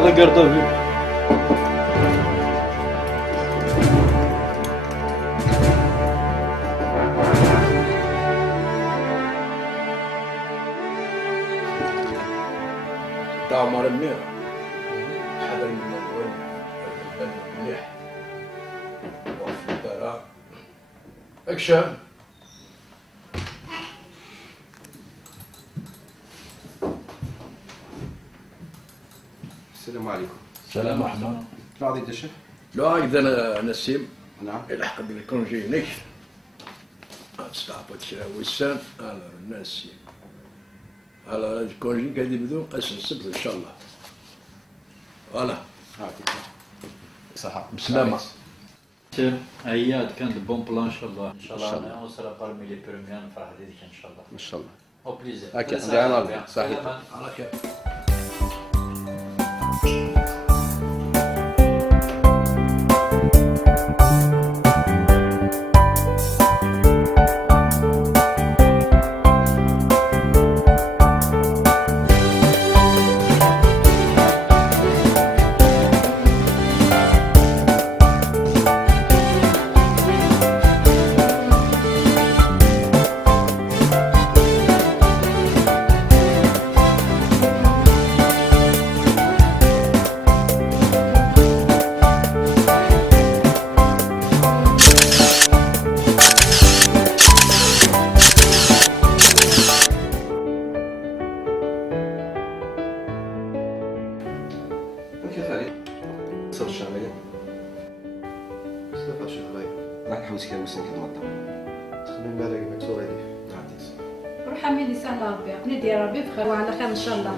على قرطبي. دعمر منيح حدا من الأول البن مليح وقف الدار اكشف. السلام عليكم. السلام ورحمة. راضي تشف؟ لا إذا نسيم نعم. الحق بالكونجي نيش استعبط شرا وسام على الناس على الكونجي قاعد يبدو أسن السبت إن شاء الله. فوالا يعطيك صحة. بسلامة. هيا كانت بون بلان ان شاء الله. ان شاء الله اون سرا بارمي لي بروميير نفرح هذيك ان شاء الله. ما شاء الله. او بليزير. هكا دعنا صحيح. على خير. كيف عليك؟ صار الشعبية؟ استفاد شي غاية راح نحوس كذا وسنك المطر. تخمم بالك مكتوب عليك. يعطيك الصحة. روح عمي سهل ربي ندي ربي بخير وعلى خير ان شاء الله.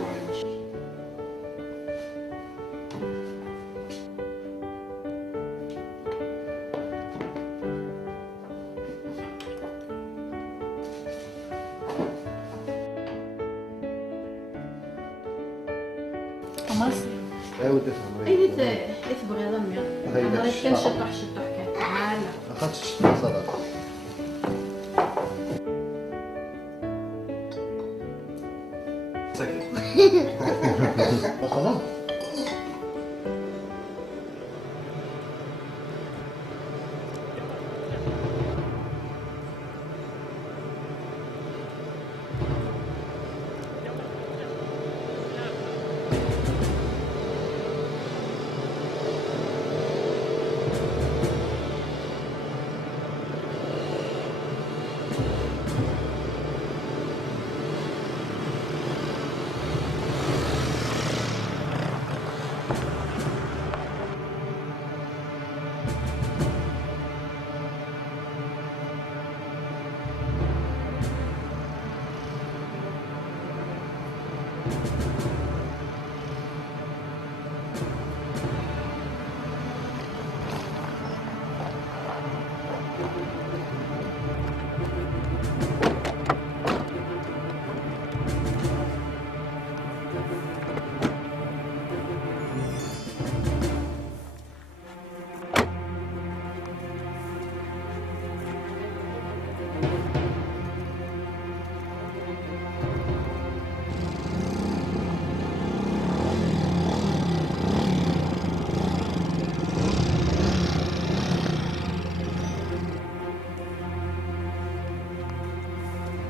خلاص ايوا تفهم. اي تبغي ضمي هاي انا داك كان الشطح. شطح كان تعال اخذت الشطح صدق. سكت. خلاص.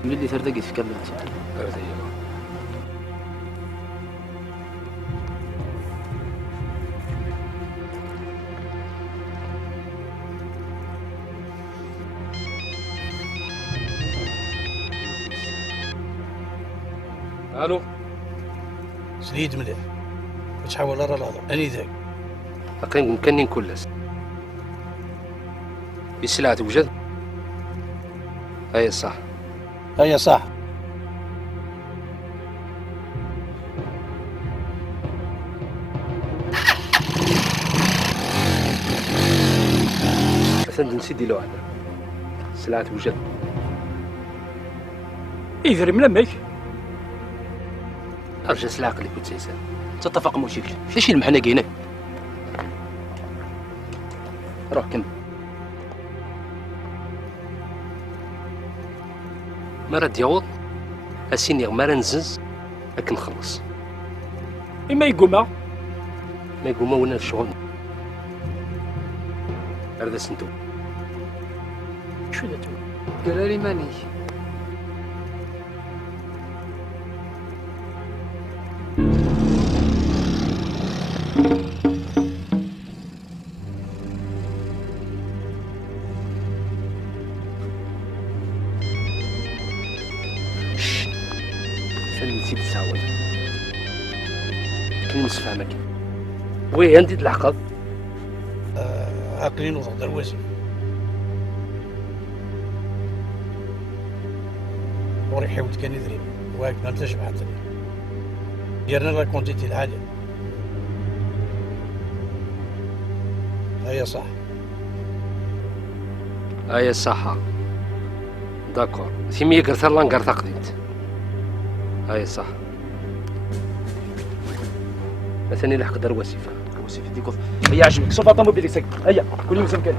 من اللي تردقت في كلمات الو سديد مليح وتحاول راه الهضر اني ذاك أقيم مكنين كلس بسلعة توجد أي صح هيا صح أسند نسيدي له هذا سلعة توجد إذا من أمك أرجع سلعة اللي كنت سيسان تتفق موشيك ليش المحنة هنا روح كمل مرة دياوض السينيغ مرة نزز لكن نخلص إما يقوم ما يقول ما ولنا في الشغل. هذا سنتو شو ذا تقول؟ قال لي ماني. سلم نسيت الساوي كل نسفهمك وي انت تلحقظ عاقلين وضع الوزن وريحي وتكني ذري واك ما تشبع حتى ديرنا لا كونتيتي العالية هيا صح هيا صح داكور ثمية قرث الله نقرث قديمت هيا صح مثلا لحق دار وسيفة وسيفة ديكوف هيا عجبك سوف طوموبيلي سك هيا كل يوم سمكان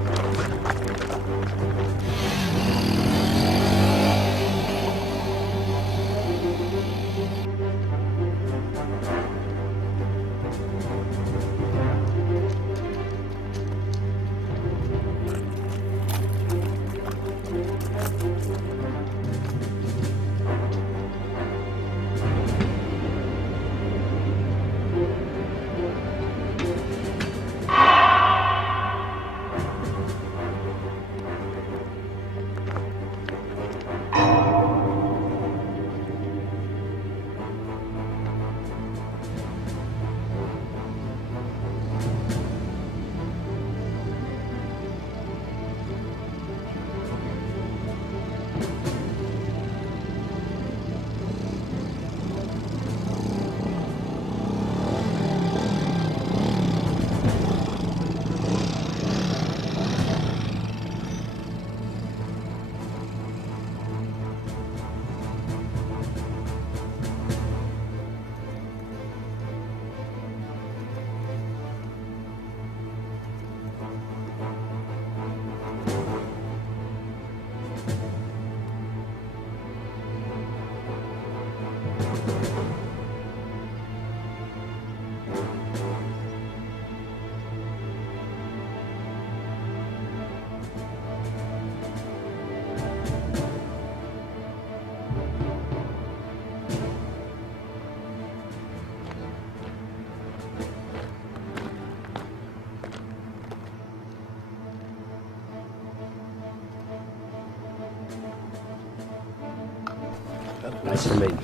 مع السلامة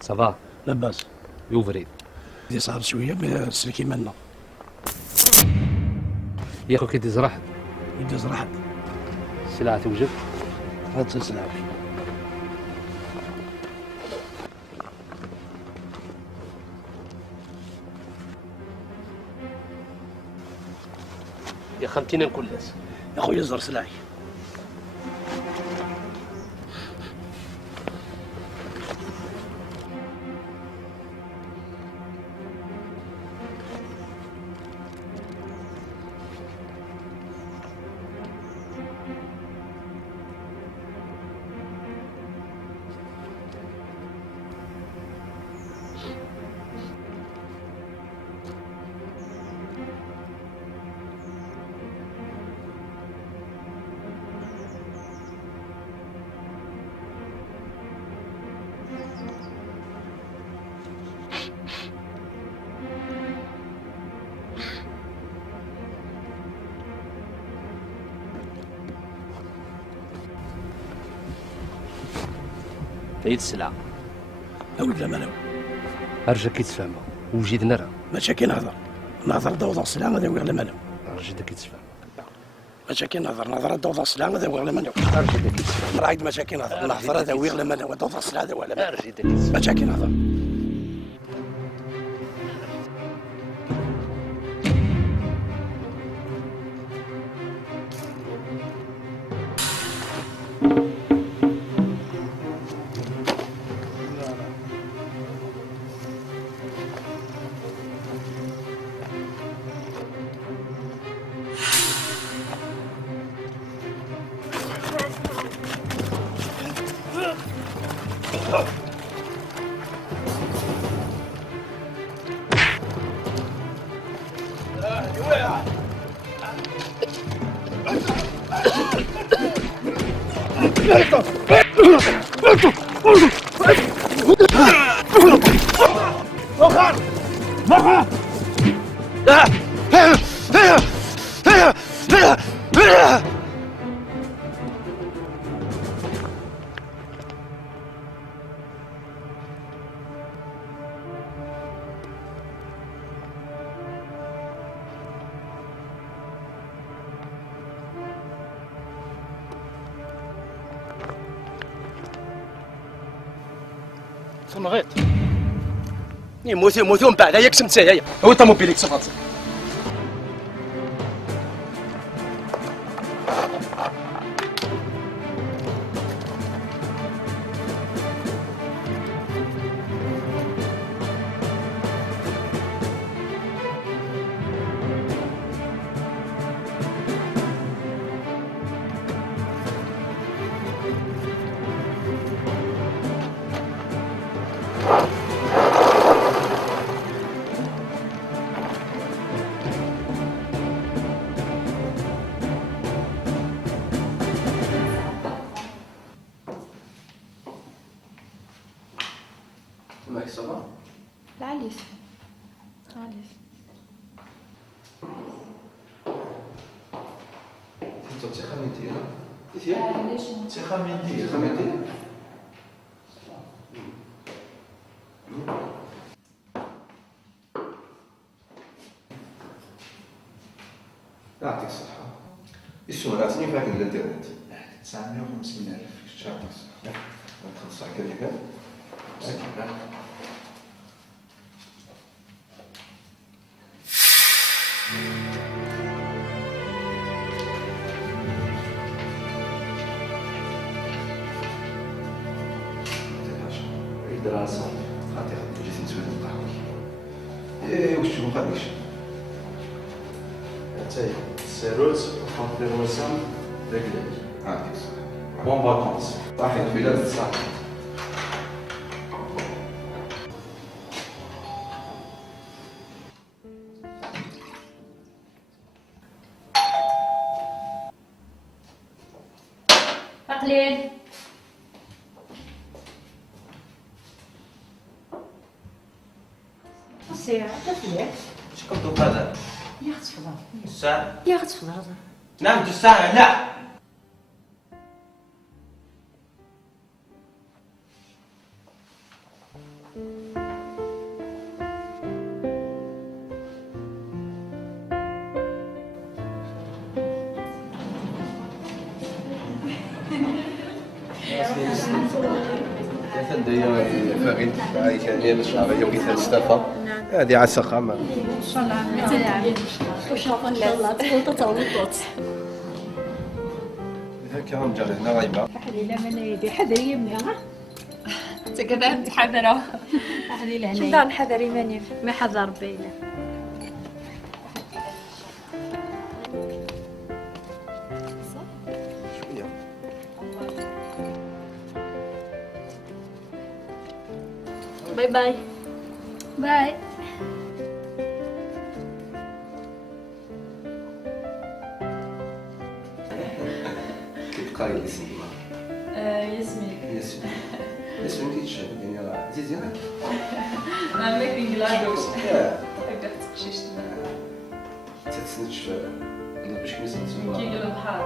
صافا لاباس يوفري إذا صار شوية ما سلكي منا يا أخو كي تزرح يدي زرحت السلعة توجد هاد تسلع يا خمتينا نكون لاس يا خويا زر سلاعي عيد السلعة أود لما لو أرجع كي تفهمها وجيد نرى ماشي كي نهضر دوضة السلام هذا ويغ لما لو أرجع كي تفهم ماشي كي نهضر دوضة السلام هذا ويغ لما لو أرجع كي تفهم رايد ماشي كي نهضر هذا ويغ لما لو دوضة السلام هذا ولا أرجع كي تفهم ماشي كي نهضر صنغيت يموتوا من بعد ياك سمت هي هو انت موبيليك صفات معك صباح العليس العليس انت تيخا من ديالها ديال تيخا من دير تيخا من ديال يعطيك الصحة السؤال عطني فاك الانترنت 950,000 في الشهر. تخلص على كذا كان الدراسة خاطر جيت نتولد القهوة واش ما خديش حتى السيروت وخاطر الوسام رجليك. يعطيك الصحة بون فاكونس. صحيح في بلاد الصحة عقلين سي عرفتي شكون دوك هذا؟ يا اختي تفضل الساعة؟ يا اختي تفضل نعم الساعة لا كيف ندير فاغين عايش عليا باش عربيه وكيف تستفى هذه على السقامه ان شاء الله تلعب وشوف ان شاء الله تفوت وتوط هكا نرجع هنا غايبه حدي لا من يدي حذري يمي ها انت كذا انت حذره حذري لهنا شنو دار نحذر يماني ما حذر بينا شويه باي باي باي كيف قاري الاسم ياسمين ياسمين ياسمين كيتشهد يعني راه زيزينه عمك انجلادوش يا قلت تقشيش تتسنتش باش كيما سنتسمى كي قالوا بحال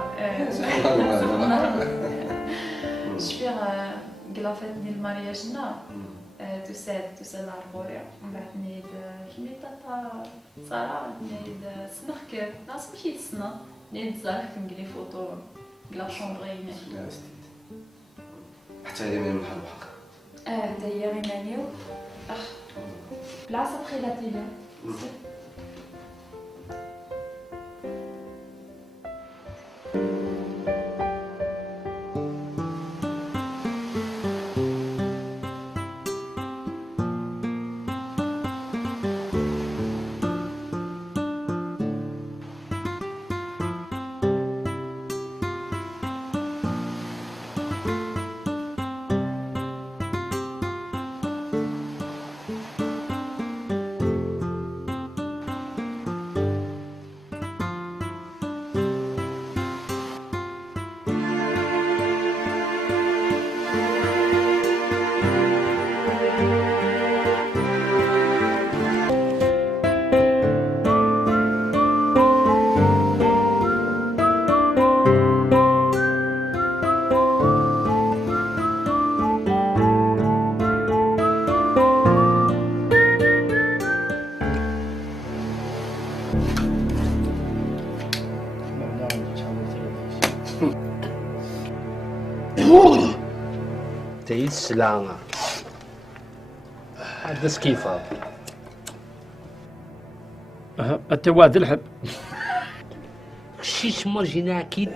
شفيغ قلافات ديال المارياجنا تسال عربوريا من بعد نيد كمية طاطا صراحة نيد سنخ ناس ماشي تسنى نيد زارك نقلي فوتو قلا شومبغينا حتى هي من بحال بحال دايا غيمانيو بلاصة بخيلاتي ليا تعيد السلعة هذا كيف هذا انت واد الحب شي تما جينا اكيد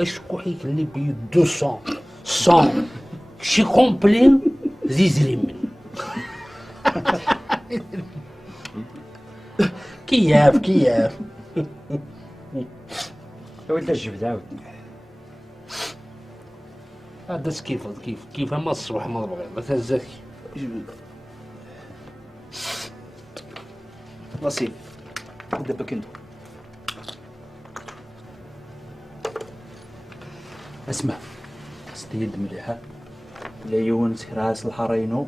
اشكو حيك اللي بي 200 100 شي كومبلين زيزري من كياف ولا الجبد عاود هذا كيف ما الصبح ما بغي ما تهزاك نصيب دابا كنتو اسمع خاصك يد مليحه لا يونس راس الحرينو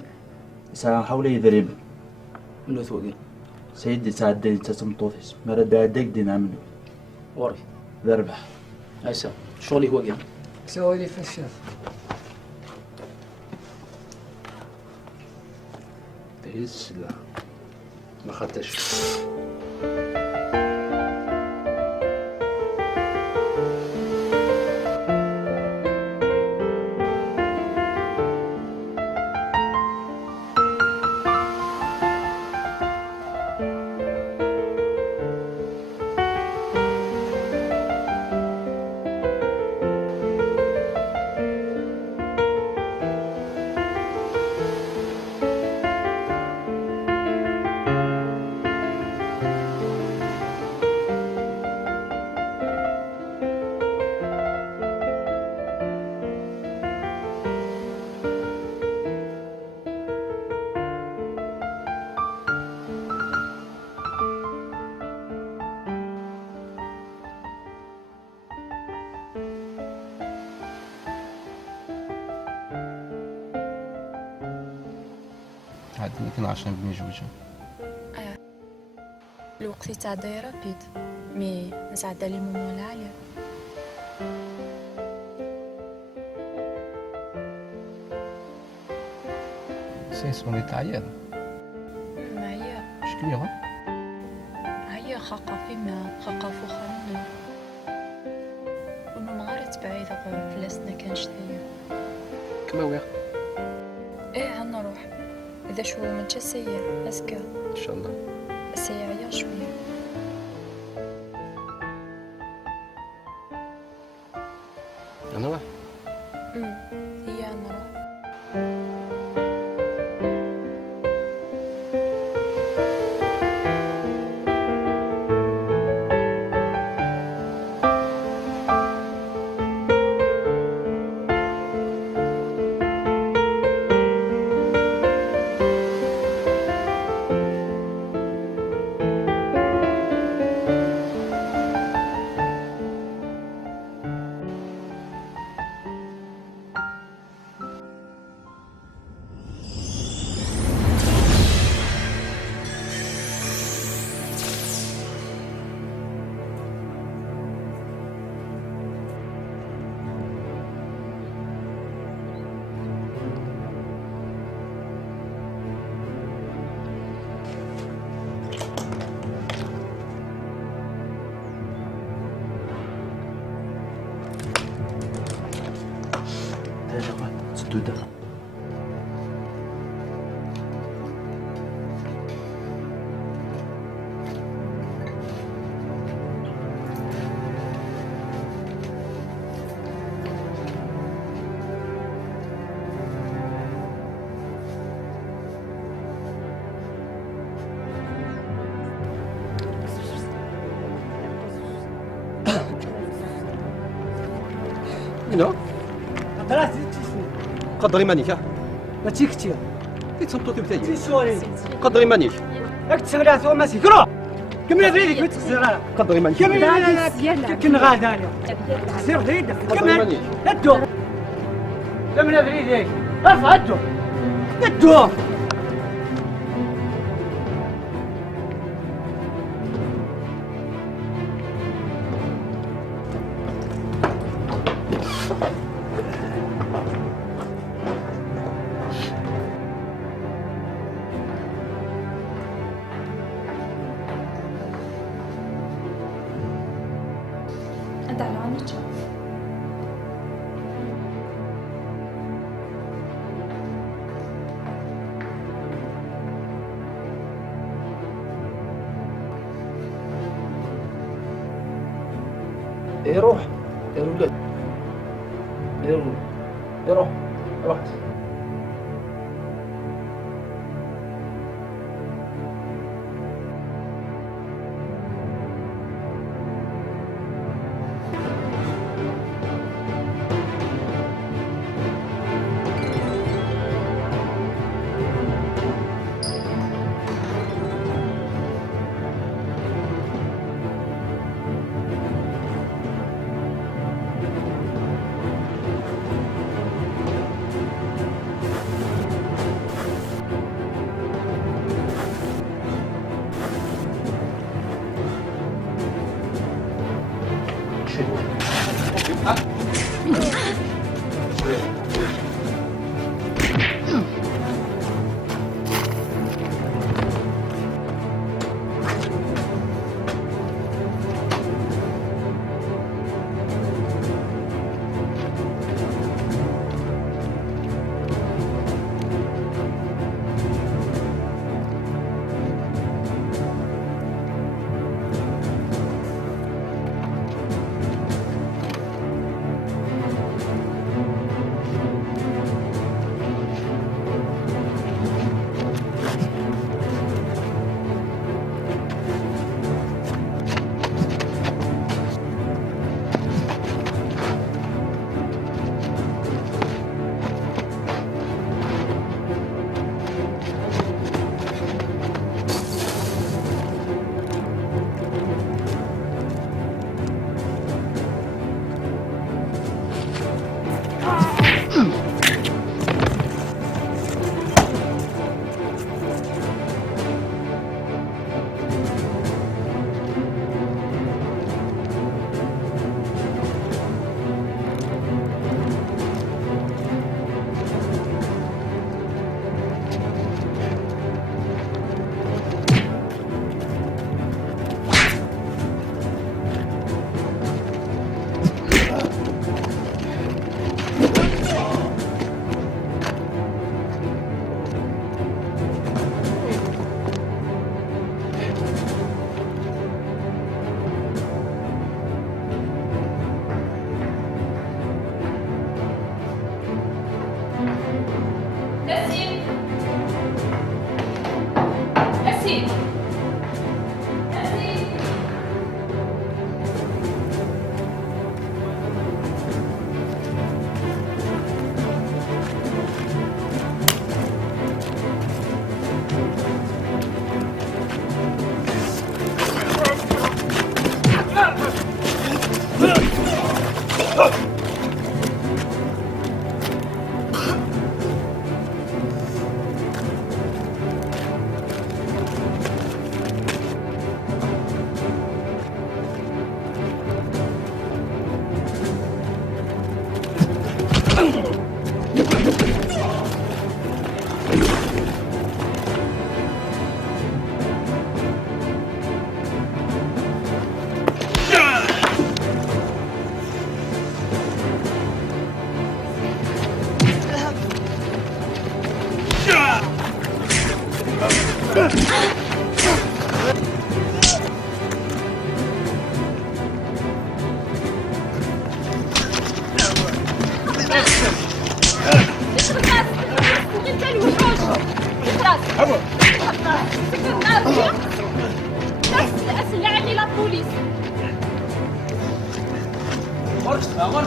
حاول يضرب منو ثوقي سيدي تعدي تتمطوطيس مرة دادك دينا منو وري ذربح عيسى شغلي هو قام سوي لي فشل تعيد السلعة ما خدتش عاد يمكن 10 بمجوجة الوقت يتعدى رابيد مي نتعدى لي مومون العالية سيسوني تعيان معايا شكون يغا هيا خاقة فيما خاقة فوخانو ونو مغارت بعيد فلاسنا كنشتهي كما ويغ ايه هنروح اذا شو متجا سيء اسكا ان شاء الله سيء عيا شوية انا واحد هي هنروح سدودة منو قدري مانيك ما تيكتي تيتمطوطي بتاعي تيسوري قدري مانيك راك تسغلا ثو ماسي كرو كمل فريدك ما تخزر قدري مانيك كمل كن غادا تخزر فريدك كمل ادو كمل فريدك ارفع ادو انت على عنك يروح يا ولاد يروح روح.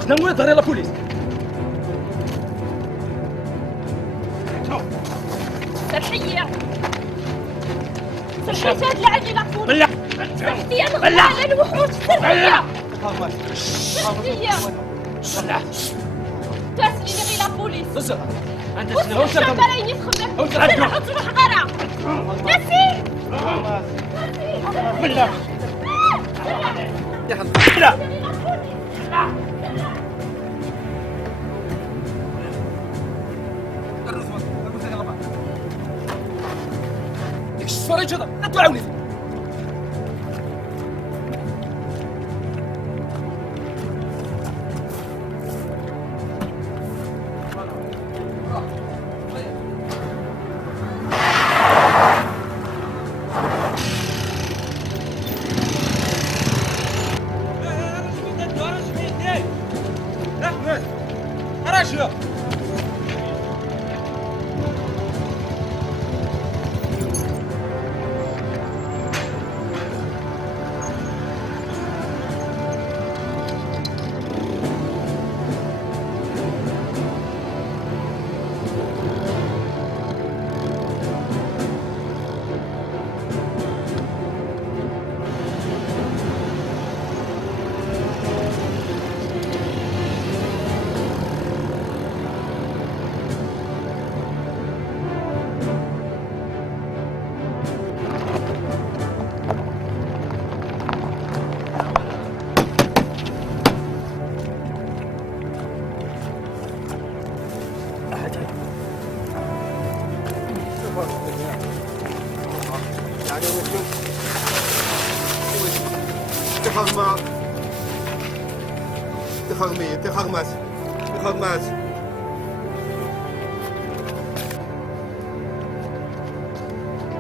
نموت ظهر la police. سرحية سرحية لعلي لا بوليس. بلا سرحية نغلى على الوحوش. سرحية سرحية تاسلي نغي لا بوليس. انت شنو الشمبرين يتخبر سرح وتروح غرا ناسي بالله يا حظ لا ديك الصفارة يجي لا تعاوني باشا.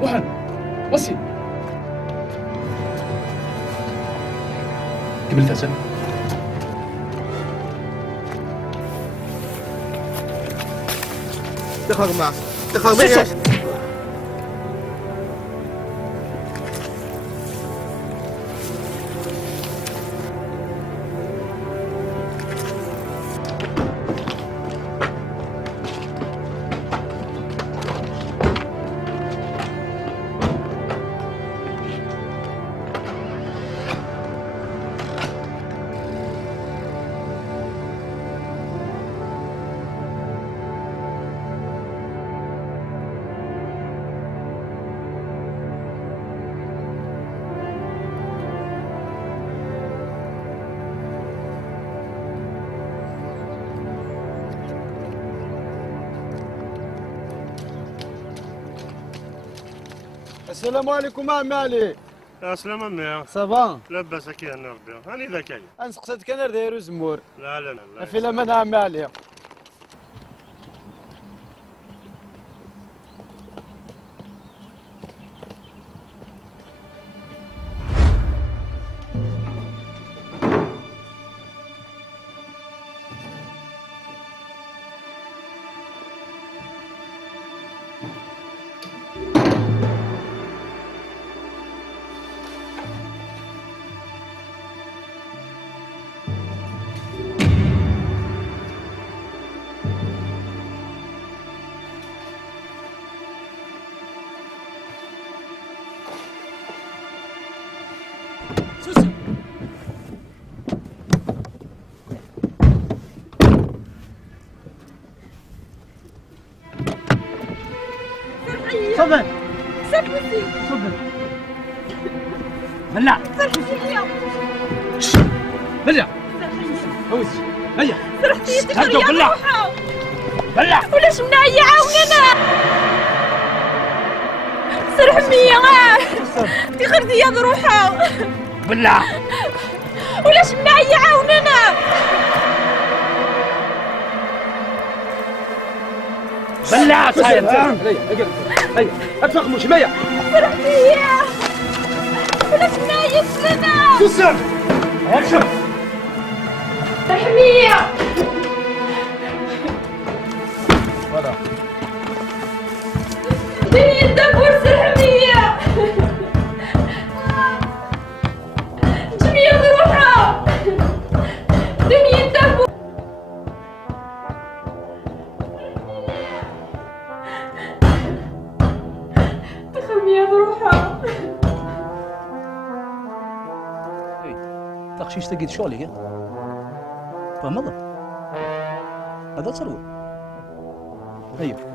وهن وصي قبلت أسل السلام عليكم عم علي. السلام عليكم. صافا لاباسك يا ربي. هاني ذاك يعني. انسقسيت كان دايرو زمور. لا لا لا. في لمن عم علي. صبر صبر بلع بلع هوس هيا هرجو بلع بلع ولاش منايا عاوننا سرح مية دي خردية بروحها بلع ولاش منايا عاوننا بلع صاير هيا اتفخموا شمية سرح مية ولاش منايا سلنا تسر هرشم سرح مية ولا دنيا الدبور سرح مية جميع بروحها دنيا الدبور تخمية بروحها تخشيش تقيد شغلي فمضى هذا تصلوا ايوه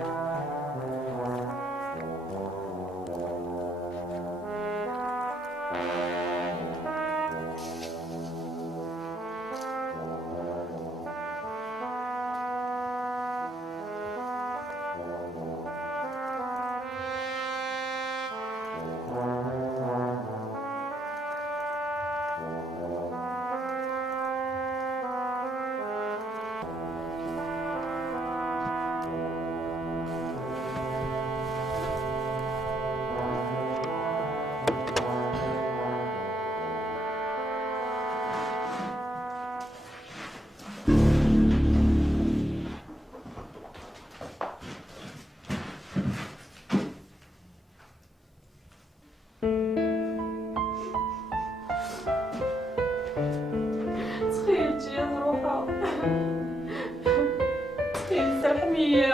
هي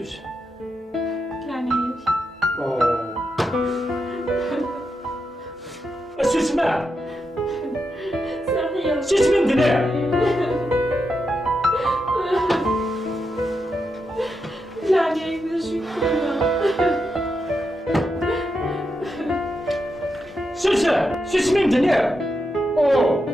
ايش؟ يعني اش اسمع؟ صحيح شو اسم مدنع؟ يعني شكرا شو اسمي مدنع؟ اوه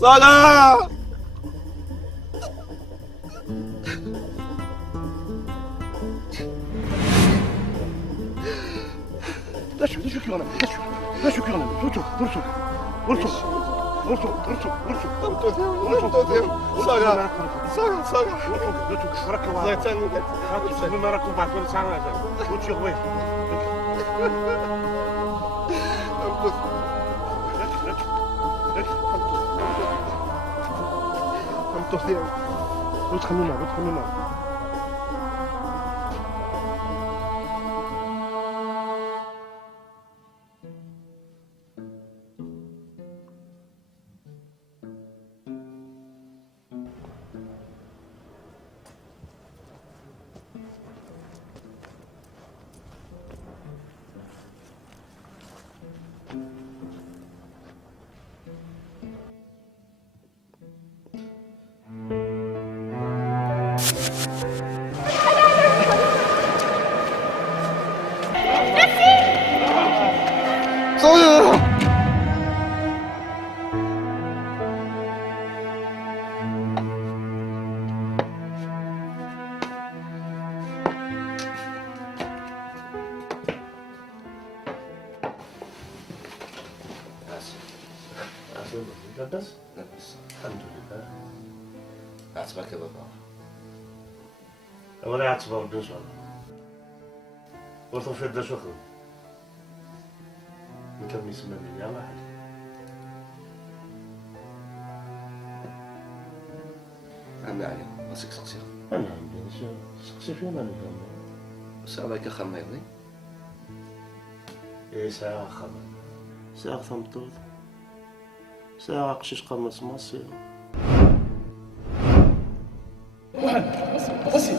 صلاة Deixa que eu não, deixa que eu não, لاباس؟ لاباس الحمد لله. عتبك يا بابا. ولا يعتبر ربي ان شاء الله. وتوفيق دا شكرا. من كم يسمى لي يا واحد. عمي علي راسك سقسي. انا عندي سقسي فين انا فاهم. سألك خميرني. ايه ساعة خمر. ساعة ثمطوط. ساعة قشيش قمص مصير. غسي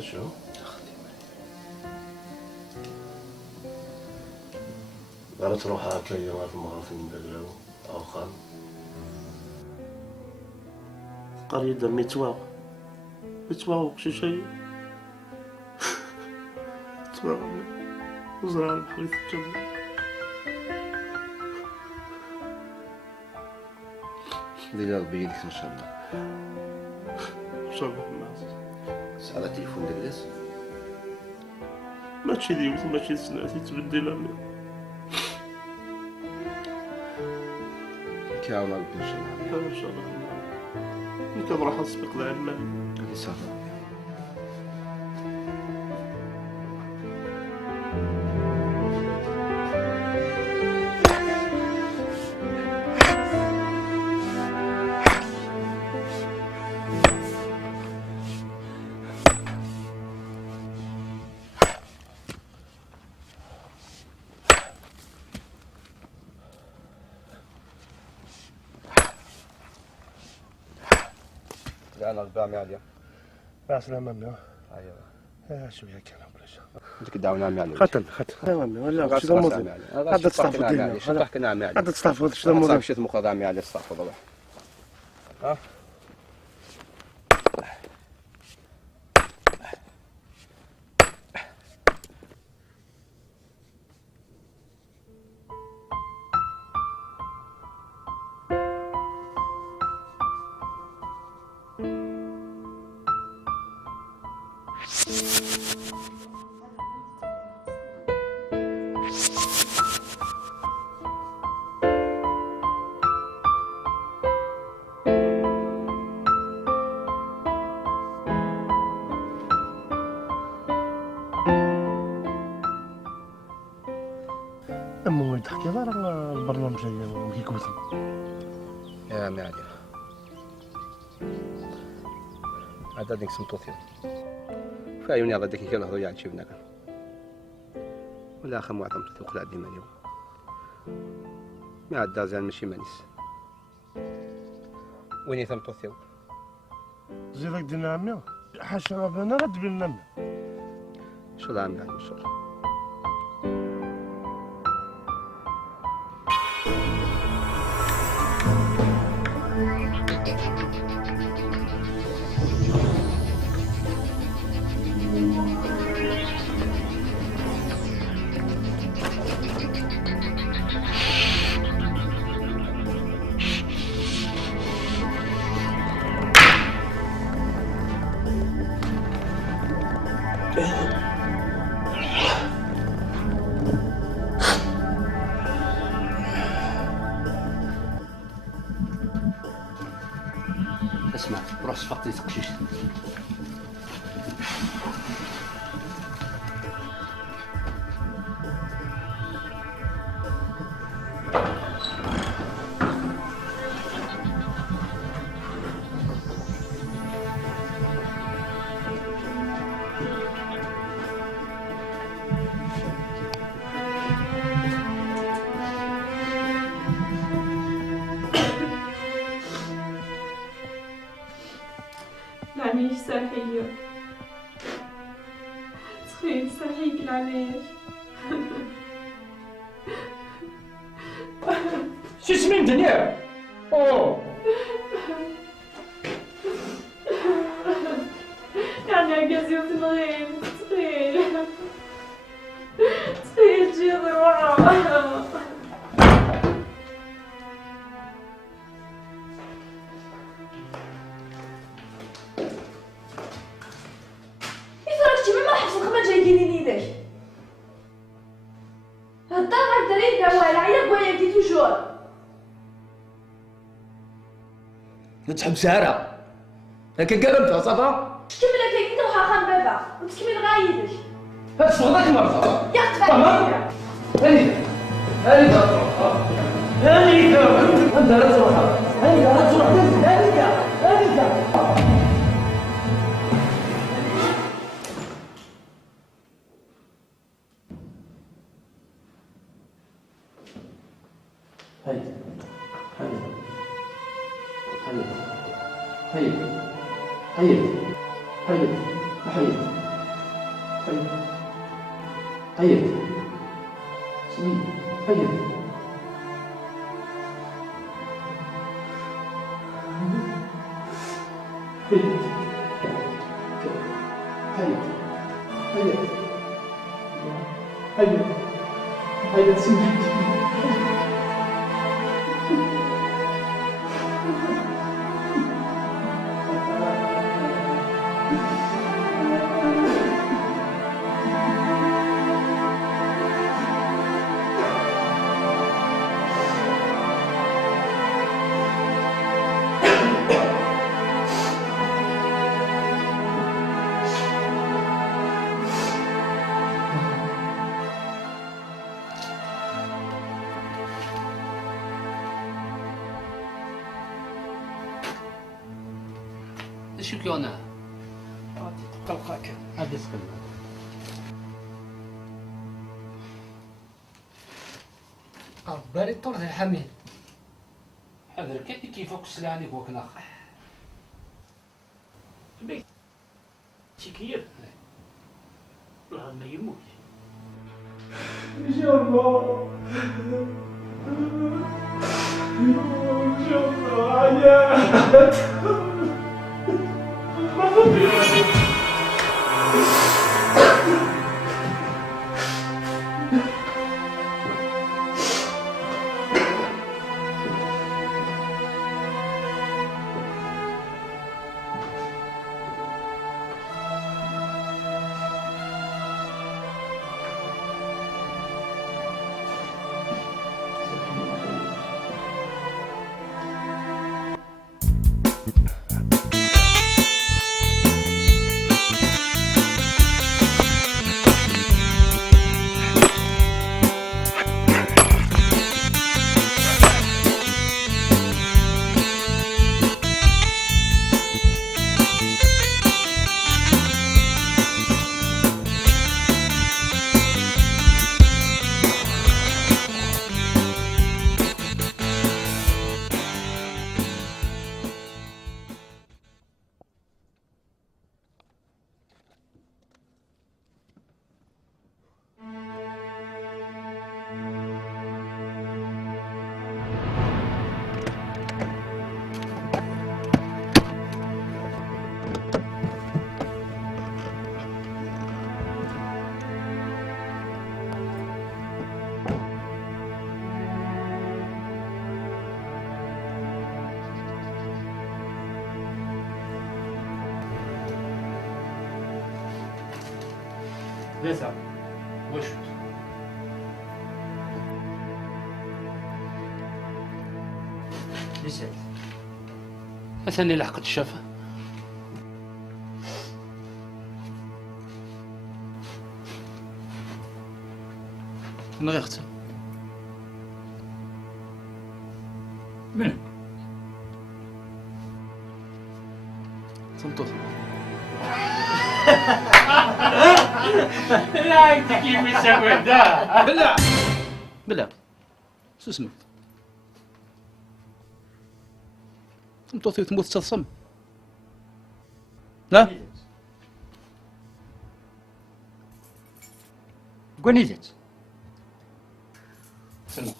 شو؟ قالت روح هاك ايامات المغرفين بدلو او خان قريدا متواق شي شيء متواق وزرع البحر الجبل دير ربي يديك ان شاء الله. ان شاء الله الناس على التليفون ديالك. ماشي ديوت ماشي سناتي تبدل امي كيعاون ربي ان شاء الله. ان شاء الله ملي كنروح نسبق العلمان هذه صافي. أنا البامي عليا. يا سلام امي. أيوة. شويه كلام بلاش. بدك تداوي عمي علي. ختم امي ولا شي موضوع. هذا تستعفض ديالنا. شو تحكي نعم علي. هذا تستعفض شنو الموضوع. مشيت مخاض عمي علي استعفض الله. ها. أمو تحكي راه البرنامج ديالو كيكوت. يا عمي علي. هذا ديك سمطوطي. فايوني هذا ديك كنهضروا يعني شي بناك. ولا خا معظم تقلع ديما اليوم. ما عاد زال ماشي مانيس. ويني سمطوطي. زيدك دينا عمي حاشا ربنا رد بالنم. شو الله عمي علي ان شاء الله. اسمع روح صفقت لي تقشيش. العميش صحية تخيل صحيك العميش. شو اسمي انت يا؟ اوه يعني قاسي وتنغيب تخيل تجي ضروعة. تحب سهرة لكن قربتها صافا تكمل هكاك انت وحاخا بابا وتكمل غايبك. هاد شغلك مرة يا تفهم. هاني انت لا تروح هاني لا تروح هاني شو كيونا؟ تلقاك هذا سكن. قبالي الطرد يا حميد. حذر كيف كسلاني وكنا. بيت شكير. لا ما يموت. إن شاء الله. إن شاء الله يا ليس وش ليس أثني لحقت الشفا أنا غيرت من تنطط لا انت كيف مسوي ده بالله شو اسمك تموت تموت تصم لا قنيزت سلام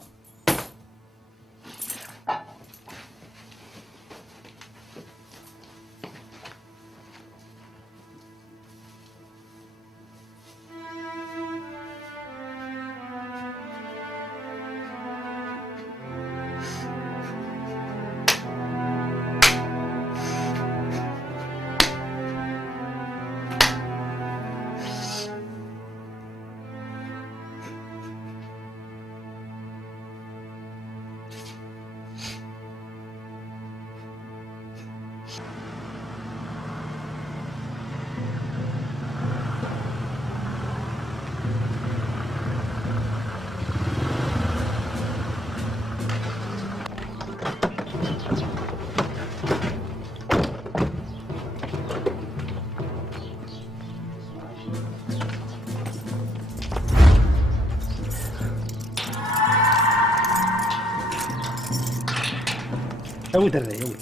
أوي دري أوي.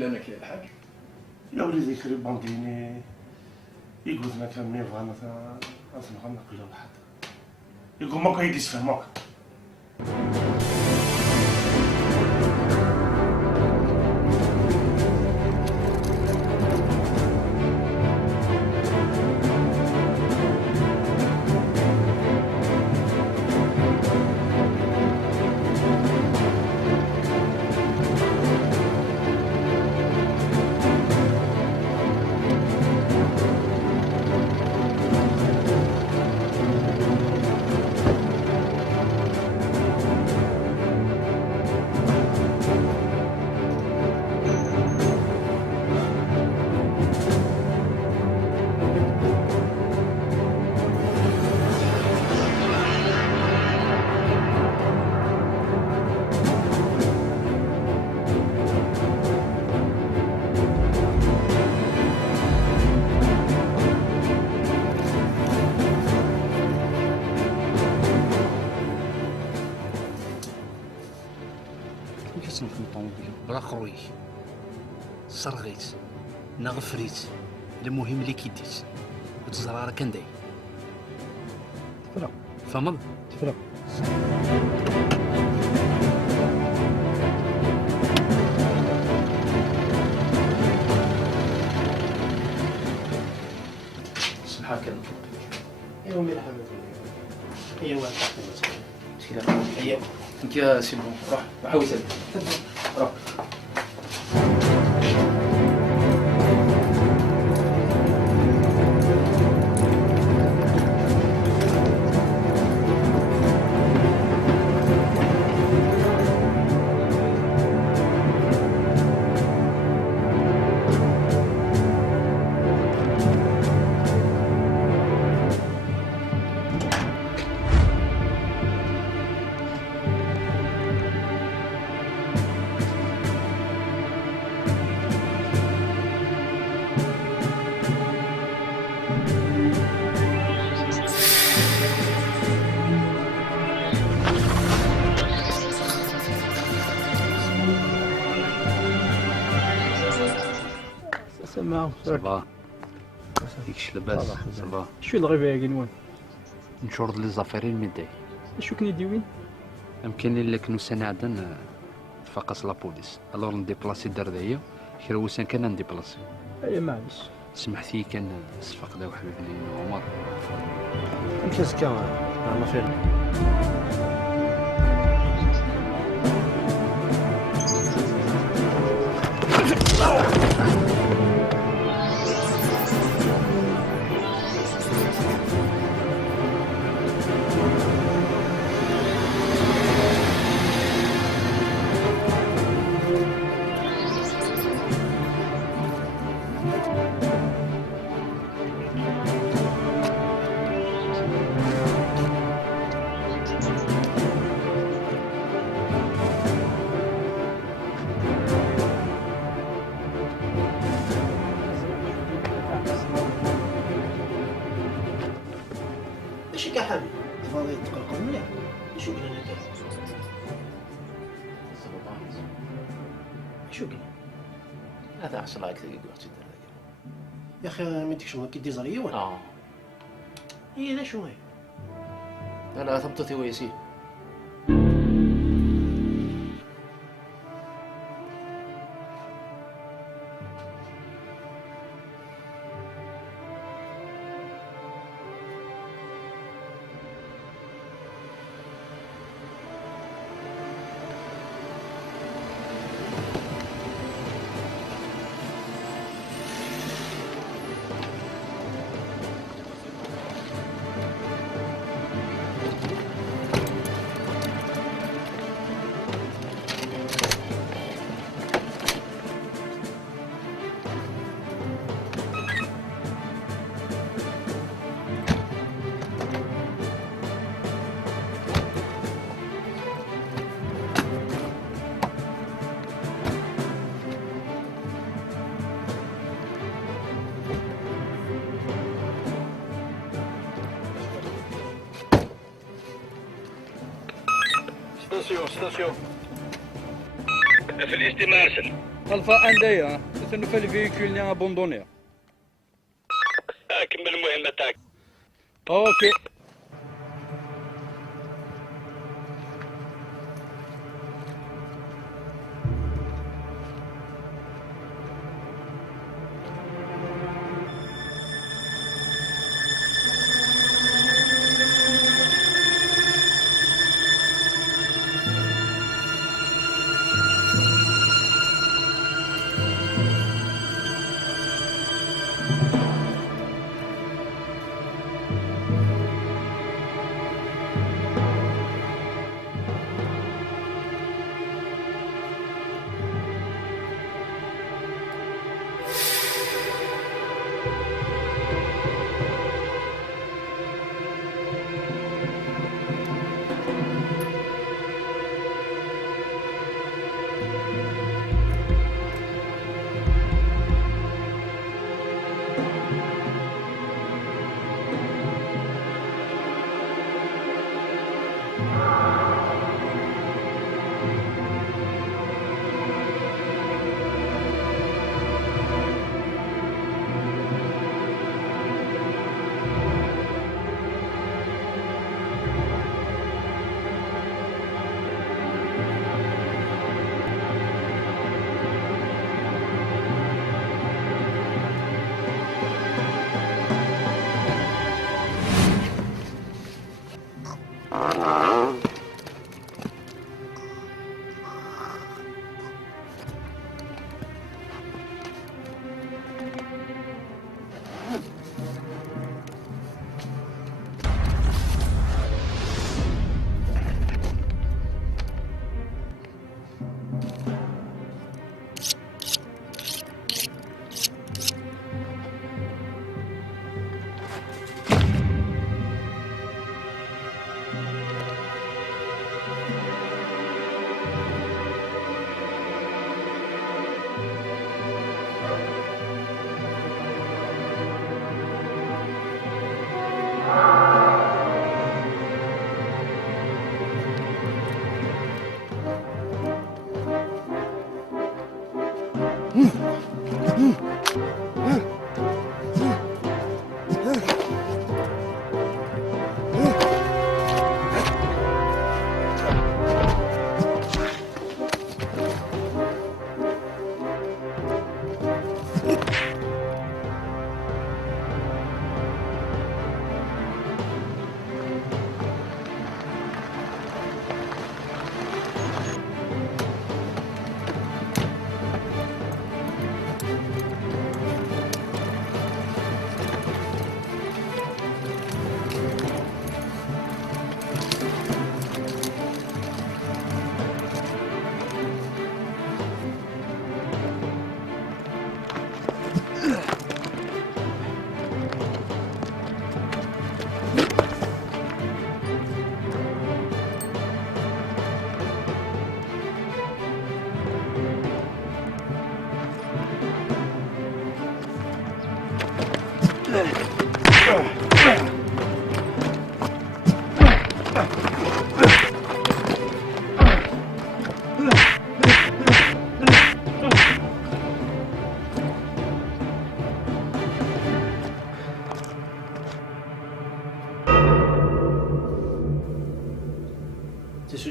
لنا كي الحاج يا وليدي كري بانديني يقول لنا كان ميرفا مثلا غنقول له واحد يقول ماكا يديس فيه ماكا كيف في الطوموبيل بلا خروي صرغيت نغفريت المهم اللي كيديت وتزرار كان داي تفرق فهمت تفرق سمحك ايوا مليح ايوا هي انت يا سي بون روح حاول سلم روح سماو صباح ديكش لاباس صباح شو الغيبة يا قنوان نشرد لي زافيرين ميداي شو كني ديوين يمكن لك نوسان عدن تفقس لابوليس الور نديبلاسي دردايا كرا وسان كان نديبلاسي اي معليش سمحتي كان صفق دا وحبيبني عمر كاس كان ما فين شو قلنا لك؟ شو قلنا؟ هذا أحسن رايك تلقى وقت يا أخي ما يديك شنو كي ديزارية ولا؟ هي ذا شنو هي؟ أنا ثبتتي ويسي ستاسيون في الاستمارسل الفا اندايا تنفى الفيكول اللي ابوندوني كمل المهمة تاعك اوكي اه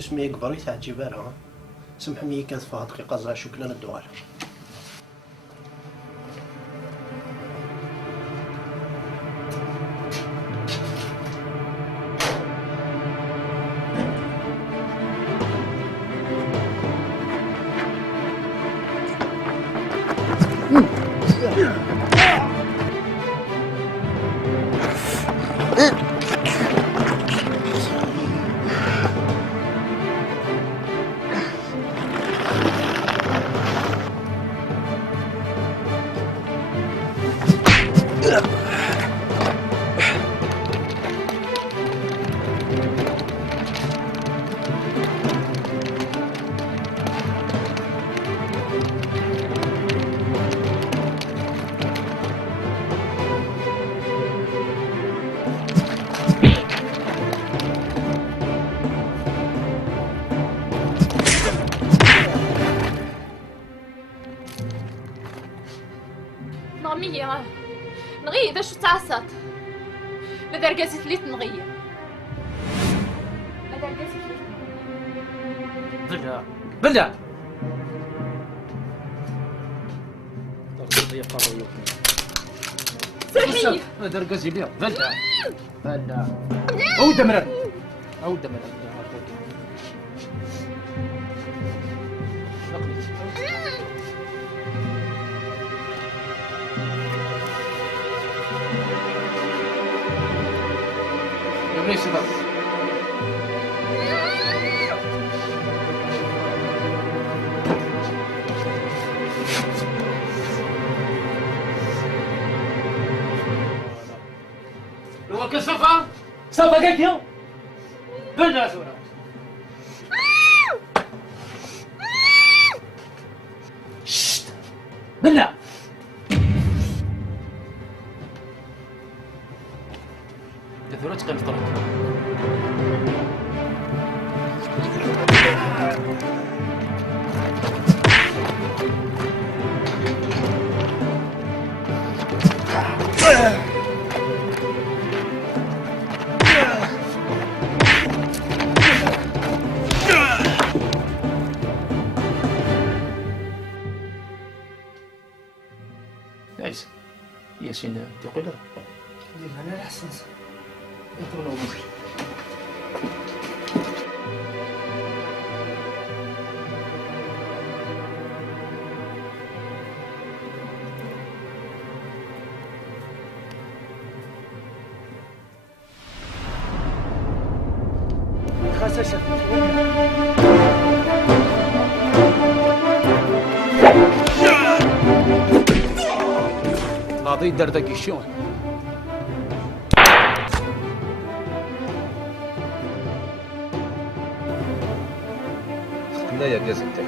اسمي يكبر يتعجب لها. سمحني كانت فيها دقيقة زعما شكرا الدوار. نغمية نغية إذا شو تعصت لدرجة ثليت نغية لدرجة ثليت بلع بلع سامي درقزي بيها بلع بلع أو دمرة أو دمرة ليش بس هو كصفا صفا قلت يوم بلع سورة شت بلع دثورة قيم طرق نايس ياسين تقول له انا الاحسن خاصة قاضي دردقي شلون لا يا قزتك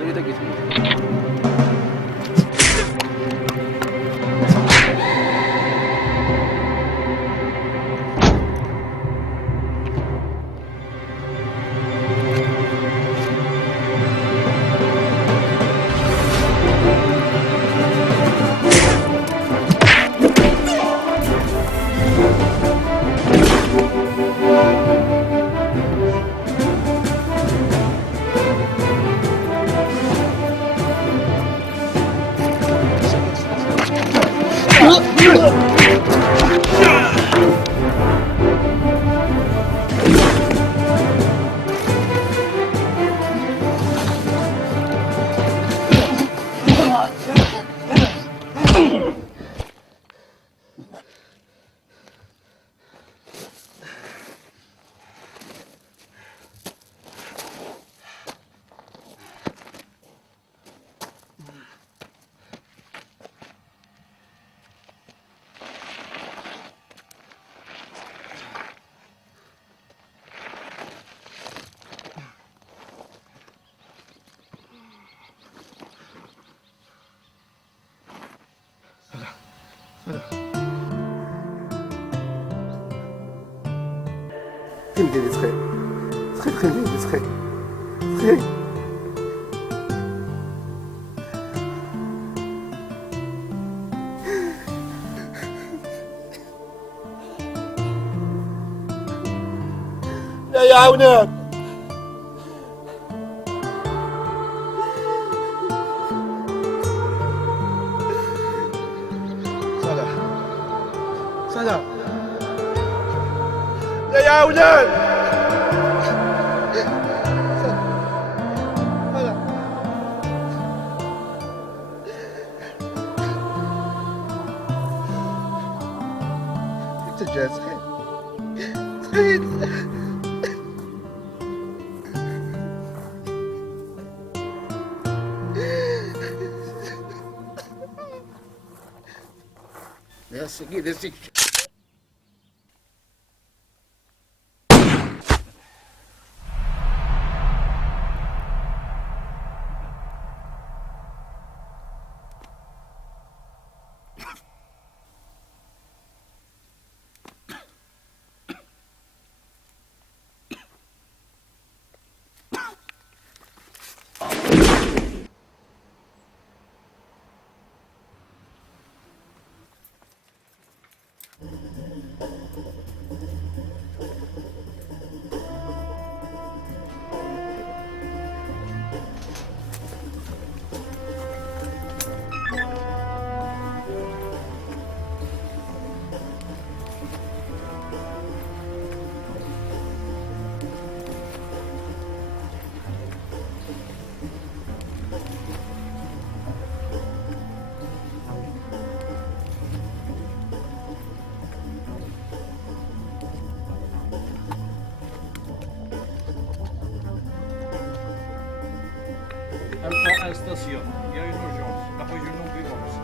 هذا إذا قلت تمدي لي تخيل خليني تخيل لا يا عونان صلاح لا يا عونان تجهز خير يا سيدي يا سيدي Alpha à station. Il y a une urgence. La région d'ambulance.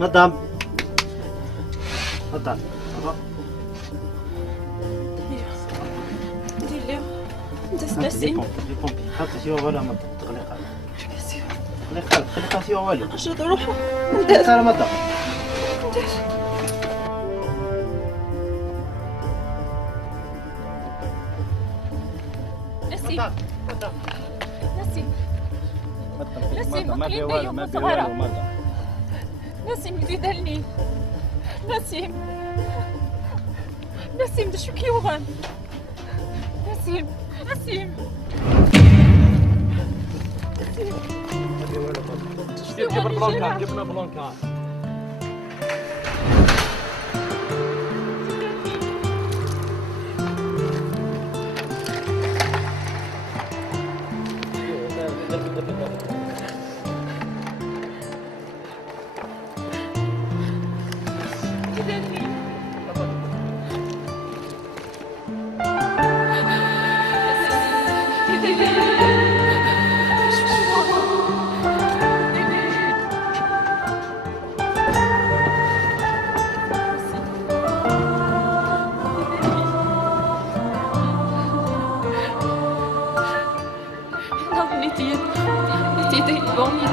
مدام مدام دير لي نسيم لي بومبي حطي سيوا ولا ما تغلق خليها سيوا والو شد روحو انا مدام نسيم نسيم يوم صغيرة نسيم يزيدلني نسيم ده شو كيوغان نسيم جبنا بلانكان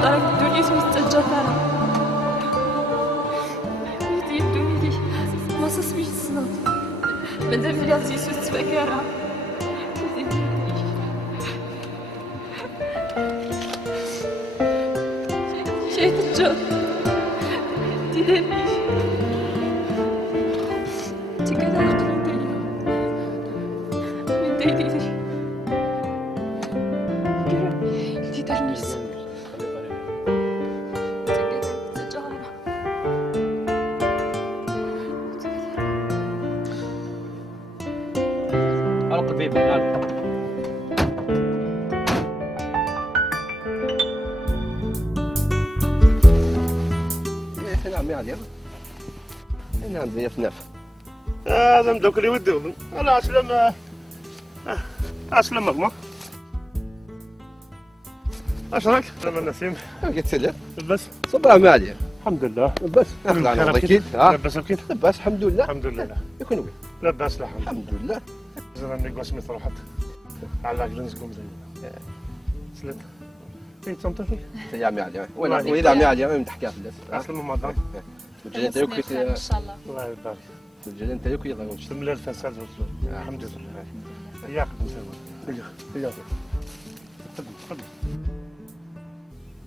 راك الدنيا مستجدة يدوني لي ما سميت الصنات مادام بلاتي سوت فكرة شايت الجو تدنيش تكاد عقلي دايري من دايري تدرنيس أرقد بيبي يلا. نعم يا علي نعم زي فناف هذا مدوك اللي ودهم انا اسلم مغمى اش راك؟ سلام النسيم قلت سلام لباس صباح ما علي الحمد لله لباس اخلع على اكيد لباس اكيد لباس الحمد لله الحمد لله يكون وين لباس الحمد الحمد لله زمان نقاس مثل روحك على جنسكم زي سلام اي تنطفي يا عمي علي وين عمي علي ما تحكيها في الناس اسلم مدام مجال انت يوكي ان شاء الله الله يبارك مجال انت يوكي يلا تملى الفساد والسوء الحمد لله ياك نسوي ياك تفضل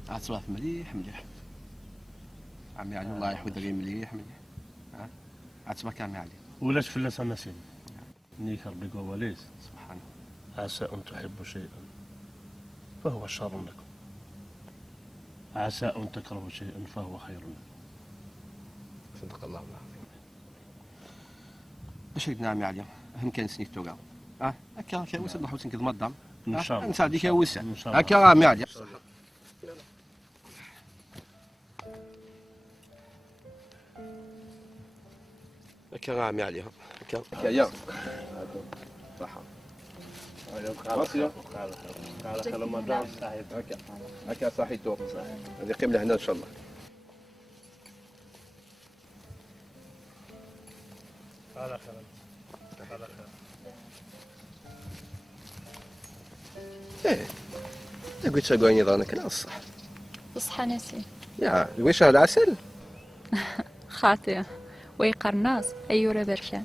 عاد صباح مليح مليح عمي علي الله يحفظك مليح مليح عاد صباح عمي علي ولاش فلاس النسيم نيك ربي وليس سبحانه عسى أن تحبوا شيئا فهو شر لكم عسى أن تكرهوا شيئا فهو خير لكم صدق الله العظيم باش نعم يا علي اهم كان سنيك توقع هكا كاوس نروحو تنكد مدام إن شاء الله نساعدك كاوس إن شاء الله هكا عام يا علي هكا عام يا علي هكا يا صحة على مدام هكا صحيتو هذه قيمة هنا ان شاء الله على خير على خير ايه قلت شاقوني ظنك لا الصح بصحى نسيم يا ويش هذا العسل خاطئة ويقرناص أيورا برشان